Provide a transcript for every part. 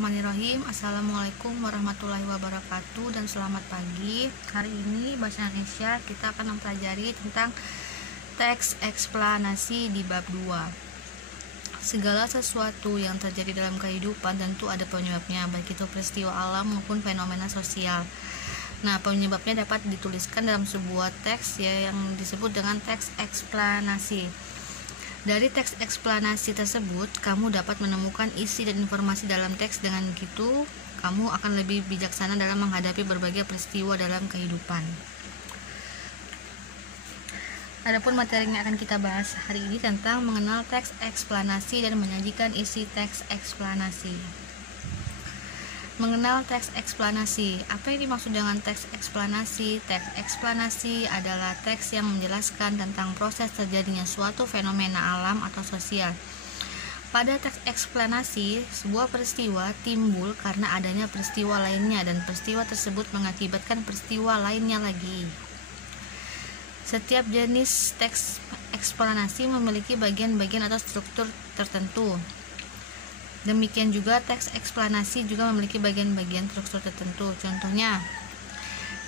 Bismillahirrahmanirrahim. Assalamualaikum warahmatullahi wabarakatuh dan selamat pagi. Hari ini Bahasa Indonesia kita akan mempelajari tentang teks eksplanasi di bab 2. Segala sesuatu yang terjadi dalam kehidupan tentu ada penyebabnya, baik itu peristiwa alam maupun fenomena sosial. Nah, penyebabnya dapat dituliskan dalam sebuah teks yang disebut dengan teks eksplanasi. Dari teks eksplanasi tersebut, kamu dapat menemukan isi dan informasi dalam teks. Dengan begitu, kamu akan lebih bijaksana dalam menghadapi berbagai peristiwa dalam kehidupan. Adapun materi yang akan kita bahas hari ini tentang mengenal teks eksplanasi dan menyajikan isi teks eksplanasi. Mengenal teks eksplanasi. Apa yang dimaksud dengan teks eksplanasi? Teks eksplanasi adalah teks yang menjelaskan tentang proses terjadinya suatu fenomena alam atau sosial. Pada teks eksplanasi, sebuah peristiwa timbul karena adanya peristiwa lainnya dan peristiwa tersebut mengakibatkan peristiwa lainnya lagi. Setiap jenis teks eksplanasi memiliki bagian-bagian atau struktur tertentu. Demikian juga teks eksplanasi juga memiliki bagian-bagian struktur tertentu. Contohnya,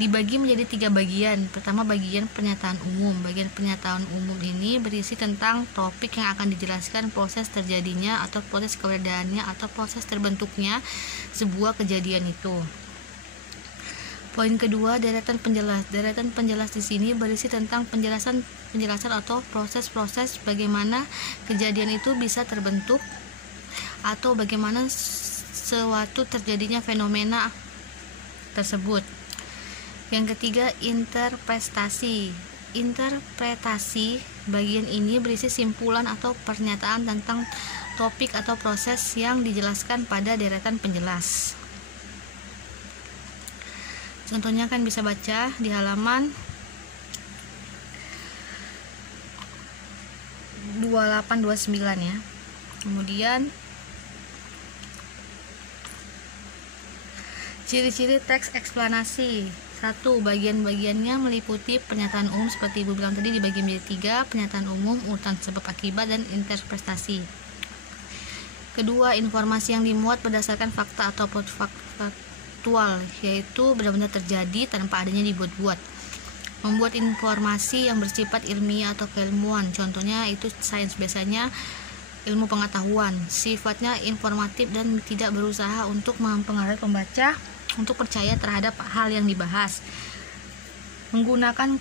dibagi menjadi 3 bagian. Pertama, bagian pernyataan umum. Bagian pernyataan umum ini berisi tentang topik yang akan dijelaskan proses terjadinya atau proses keberadaannya atau proses terbentuknya sebuah kejadian itu. Poin kedua, deretan penjelas. Deretan penjelas di sini berisi tentang penjelasan atau proses-proses bagaimana kejadian itu bisa terbentuk atau bagaimana suatu terjadinya fenomena tersebut. Yang ketiga, interpretasi. Interpretasi bagian ini berisi simpulan atau pernyataan tentang topik atau proses yang dijelaskan pada deretan penjelas. Contohnya kan bisa baca di halaman 28-29 ya. Kemudian ciri-ciri teks eksplanasi. 1. Bagian-bagiannya meliputi pernyataan umum seperti Ibu bilang tadi, dibagi menjadi 3, pernyataan umum, urutan sebab akibat, dan interpretasi. Kedua, informasi yang dimuat berdasarkan fakta atau faktual, yaitu benar-benar terjadi tanpa adanya dibuat-buat. Membuat informasi yang bersifat ilmiah atau keilmuan, contohnya itu sains, biasanya ilmu pengetahuan, sifatnya informatif dan tidak berusaha untuk mempengaruhi pembaca untuk percaya terhadap hal yang dibahas. Menggunakan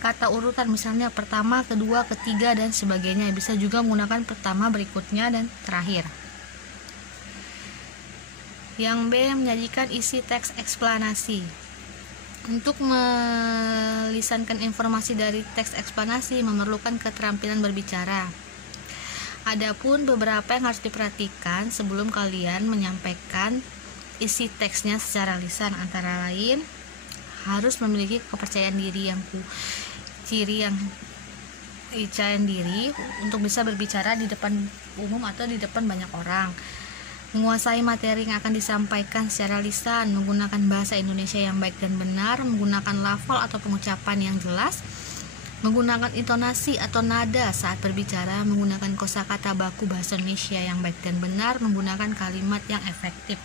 kata urutan, misalnya pertama, kedua, ketiga, dan sebagainya. Bisa juga menggunakan pertama, berikutnya, dan terakhir. Yang B, menyajikan isi teks eksplanasi. Untuk melisankan informasi dari teks eksplanasi memerlukan keterampilan berbicara. Adapun beberapa yang harus diperhatikan sebelum kalian menyampaikan isi teksnya secara lisan, antara lain harus memiliki kepercayaan diri untuk bisa berbicara di depan umum atau di depan banyak orang. Menguasai materi yang akan disampaikan secara lisan, menggunakan bahasa Indonesia yang baik dan benar, menggunakan lafal atau pengucapan yang jelas, menggunakan intonasi atau nada saat berbicara, menggunakan kosakata baku bahasa Indonesia yang baik dan benar, menggunakan kalimat yang efektif.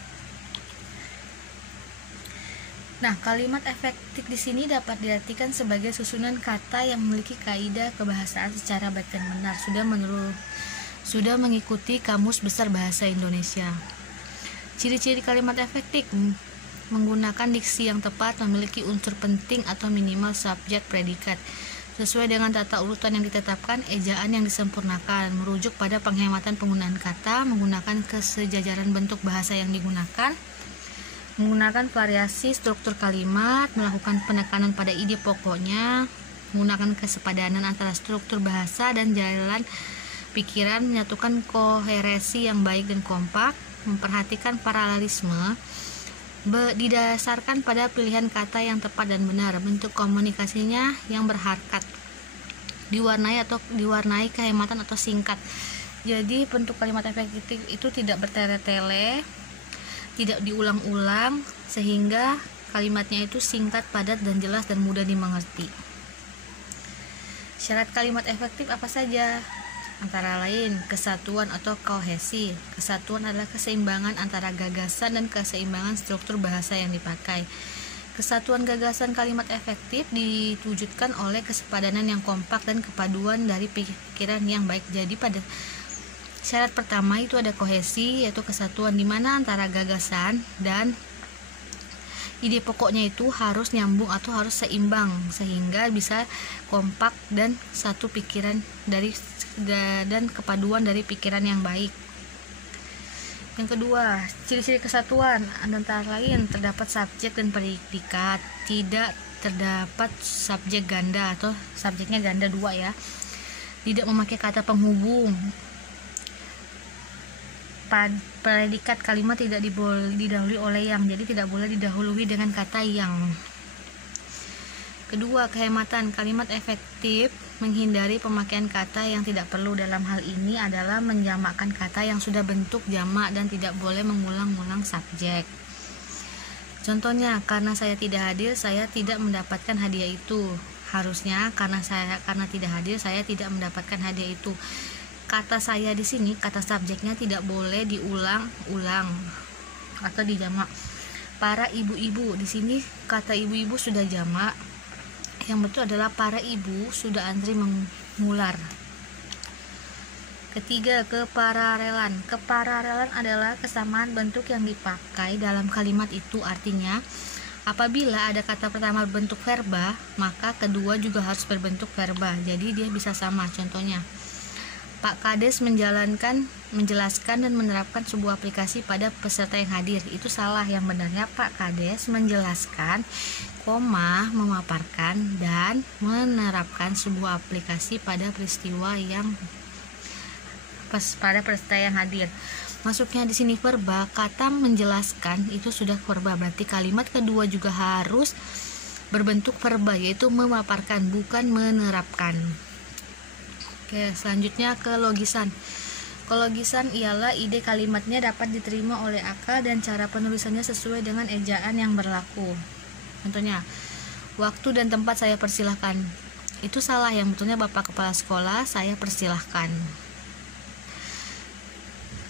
Nah, kalimat efektif di sini dapat diartikan sebagai susunan kata yang memiliki kaidah kebahasaan secara baik dan benar, sudah mengikuti Kamus Besar Bahasa Indonesia. Ciri-ciri kalimat efektif: menggunakan diksi yang tepat, memiliki unsur penting atau minimal subjek predikat, sesuai dengan tata urutan yang ditetapkan, ejaan yang disempurnakan, merujuk pada penghematan penggunaan kata, menggunakan kesejajaran bentuk bahasa yang digunakan, menggunakan variasi struktur kalimat, melakukan penekanan pada ide pokoknya, menggunakan kesepadanan antara struktur bahasa dan jalan pikiran, menyatukan koherensi yang baik dan kompak, memperhatikan paralelisme, didasarkan pada pilihan kata yang tepat dan benar, bentuk komunikasinya yang berharkat, diwarnai kehematan atau singkat. Jadi bentuk kalimat efektif itu tidak bertele-tele, tidak diulang-ulang, sehingga kalimatnya itu singkat, padat, dan jelas dan mudah dimengerti. Syarat kalimat efektif apa saja? antara lain kesatuan atau kohesi. Kesatuan adalah keseimbangan antara gagasan dan keseimbangan struktur bahasa yang dipakai. Kesatuan gagasan kalimat efektif diwujudkan oleh kesepadanan yang kompak dan kepaduan dari pikiran yang baik. Jadi pada syarat pertama itu ada kohesi, yaitu kesatuan di mana antara gagasan dan ide pokoknya itu harus nyambung atau harus seimbang sehingga bisa kompak dan satu pikiran dan kepaduan dari pikiran yang baik. Yang kedua, ciri-ciri kesatuan antara lain terdapat subjek dan predikat, tidak terdapat subjek ganda atau subjeknya ganda dua ya, tidak memakai kata penghubung. Predikat kalimat tidak didahului oleh yang, jadi tidak boleh didahului dengan kata yang. Kedua, kehematan. Kalimat efektif menghindari pemakaian kata yang tidak perlu. Dalam hal ini adalah menjamakkan kata yang sudah bentuk jamak dan tidak boleh mengulang-ulang subjek. Contohnya, karena saya tidak hadir, saya tidak mendapatkan hadiah itu. Harusnya karena tidak hadir, saya tidak mendapatkan hadiah itu. Kata saya di sini, kata subjeknya tidak boleh diulang-ulang atau dijamak. Para ibu-ibu, di sini kata ibu-ibu sudah jamak. Yang betul adalah para ibu sudah antri mengular. Ketiga, kepararelan. Kepararelan adalah kesamaan bentuk yang dipakai dalam kalimat itu. Artinya, apabila ada kata pertama berbentuk verba, maka kedua juga harus berbentuk verba. Jadi dia bisa sama. Contohnya, Pak Kades menjelaskan dan menerapkan sebuah aplikasi pada peserta yang hadir. Itu salah. Yang benarnya Pak Kades menjelaskan, memaparkan dan menerapkan sebuah aplikasi pada peserta yang hadir. Masuknya di sini verba, kata menjelaskan itu sudah verba, berarti kalimat kedua juga harus berbentuk verba, yaitu memaparkan, bukan menerapkan. Oke, selanjutnya kelogisan. Kelogisan ialah ide kalimatnya dapat diterima oleh akal dan cara penulisannya sesuai dengan ejaan yang berlaku. Contohnya, waktu dan tempat saya persilahkan. Itu salah, yang betulnya Bapak Kepala Sekolah saya persilahkan.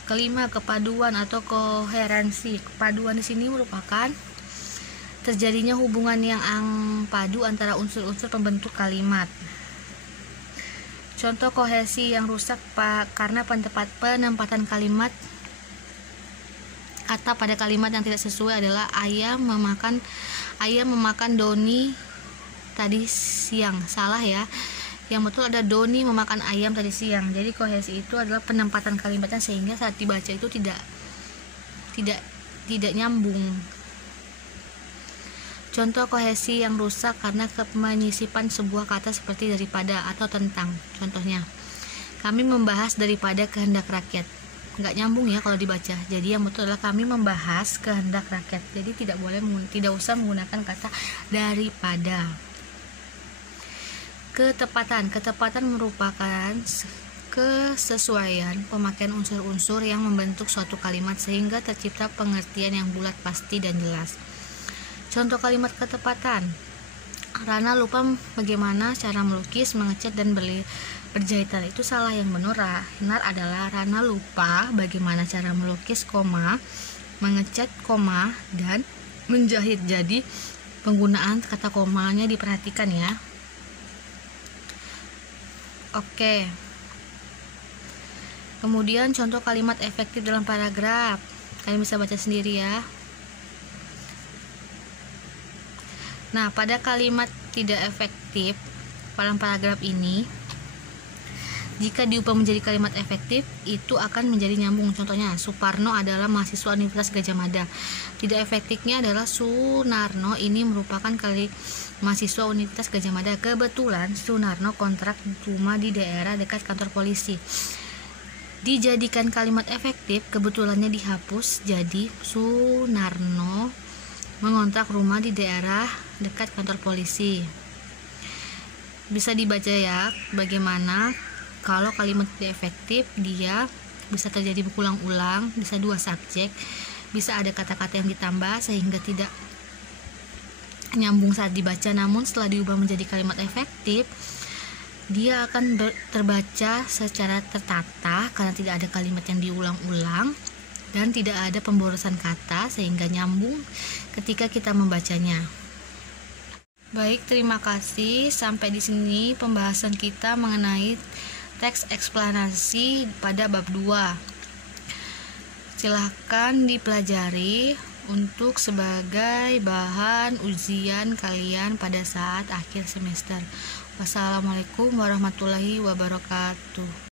Kelima, kepaduan atau koherensi. Kepaduan di sini merupakan terjadinya hubungan yang padu antara unsur-unsur pembentuk kalimat. Contoh kohesi yang rusak karena penempatan kalimat kata pada kalimat yang tidak sesuai adalah ayam memakan Doni tadi siang. Salah ya. Yang betul ada Doni memakan ayam tadi siang. Jadi kohesi itu adalah penempatan kalimatnya sehingga saat dibaca itu tidak nyambung. Contoh kohesi yang rusak karena menyisipan sebuah kata seperti daripada atau tentang. Contohnya, kami membahas daripada kehendak rakyat. Nggak nyambung ya kalau dibaca. Jadi yang betul adalah kami membahas kehendak rakyat. Jadi tidak usah menggunakan kata daripada. Ketepatan merupakan kesesuaian pemakaian unsur-unsur yang membentuk suatu kalimat sehingga tercipta pengertian yang bulat, pasti dan jelas. Contoh kalimat ketepatan. Rana lupa bagaimana cara melukis, mengecat dan berjahitan. Itu salah. Yang benar adalah Rana lupa bagaimana cara melukis, mengecat, dan menjahit. Jadi penggunaan kata komanya diperhatikan ya. Oke. Kemudian contoh kalimat efektif dalam paragraf. Kalian bisa baca sendiri ya. Nah, pada kalimat tidak efektif dalam paragraf ini, jika diubah menjadi kalimat efektif, itu akan menjadi nyambung. Contohnya, Suparno adalah mahasiswa Universitas Gadjah Mada. Tidak efektifnya adalah Sunarno ini merupakan mahasiswa Universitas Gadjah Mada. Kebetulan Sunarno kontrak rumah di daerah dekat kantor polisi. Dijadikan kalimat efektif, kebetulannya dihapus jadi Sunarno mengontrak rumah di daerah dekat kantor polisi. Bisa dibaca ya bagaimana kalau kalimat tidak efektif, dia bisa terjadi berulang-ulang, bisa dua subjek, bisa ada kata-kata yang ditambah sehingga tidak nyambung saat dibaca. Namun setelah diubah menjadi kalimat efektif, Dia akan terbaca secara tertata karena tidak ada kalimat yang diulang-ulang dan tidak ada pemborosan kata sehingga nyambung ketika kita membacanya. Baik, terima kasih. Sampai di sini pembahasan kita mengenai teks eksplanasi pada bab 2. Silahkan dipelajari untuk sebagai bahan ujian kalian pada saat akhir semester. Wassalamualaikum warahmatullahi wabarakatuh.